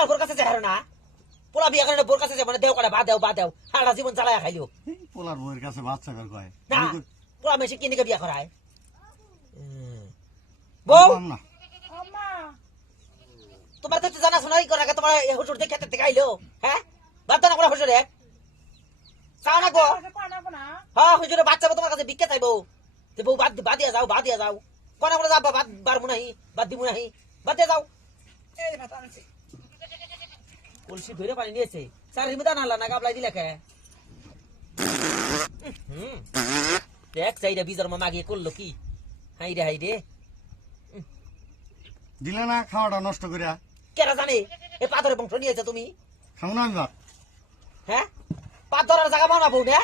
পোলার bore কাছে যায় না পোলা বিয়া করে বোর কাছে যাবে না দেও করে বা দেও সারা জীবন চালায়া খাইলো পোলার বউয়ের কাছে বাচ্চা কর কয় না পোলা মেশে কিনে বিয়া করায় বউ না তোমার তো জানা শোনাই করে তোমার হুজুর দেখে খেতে থেকে আইলো হ্যাঁ বাদ না করে হুজুরে চাও না গো হ্যাঁ হুজুরে বাচ্চা তোমার কাছে ভিক্ষা চাইবো বউ বাদ দিয়া যাও কোনা করে যাবা বাদ বারমু নাহি বাদ দিমু নাহি বাদ দিয়ে যাও কলসি ধরে পানি নিয়েছে স্যার রিমিদা নালা না গাবলাই দিলে কে দেখ চাইরা বিজর মা মাগিয়ে করলো কি হাই রে দিলে না খাওয়াটা নষ্ট করিয়া কেরা জানে এ পাথরের বংশ নিয়েছে তুমি খাও না আমি ভাত হ্যাঁ পাত ধরার জায়গা বানাবো না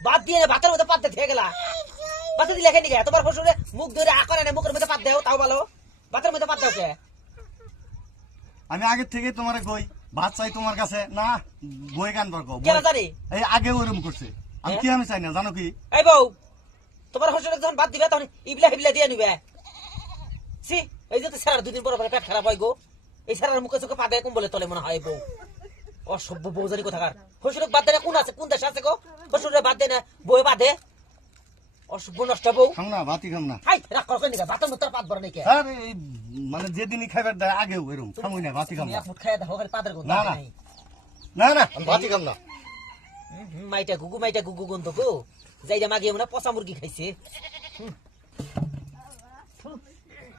বাদ দিয়ে ভাতের মধ্যে পাত দিয়ে গেলা বাতে দিলে কেন গে তোমার শ্বশুরে মুখ ধরে আকারে না মুখের মধ্যে পাত দেও তাও ভালো ভাতের মধ্যে পাত দাও কে আমি আগে থেকে তোমারে কই ভাত চাই তোমার কাছে না বই গান বরকো কেরা জানে এই আগে ওরকম করছে আমি কি আমি চাই না জানো কি এই বউ তোমার শ্বশুরে যখন বাদ দিবে তখন ইবলা দিয়ে নিবে সি এই যে তো স্যার দুদিন পর পেট খারাপ হয় গো এই স্যারের মুখে চোখে পাতে কম বলে তলে মনে হয় বউ অসভ্য বউ জানি কোথাকার শ্বশুরে বাদ দেয় কোন আছে কোন দেশে আছে গো শ্বশুরে বাদ দেয় না বউ বাদে অসভ্য নষ্ট বউ খাম না ভাতই খাম না হাই রাগ করো নিকা ভাতের মধ্যে পাত ভরে নাকি আরে এই মানে যেদিনই খাইবার দেয় আগেও এরকম খামই না ভাতই খাম না এক মুঠ খাইয়া দেখো খালি পাতের গন্ধ না, না। নাই না না আমি ভাতই খাম না মাইটা গুগু গন্ধ গো যাইরা মাগিয়ে মনে পচা মুরগি খাইছে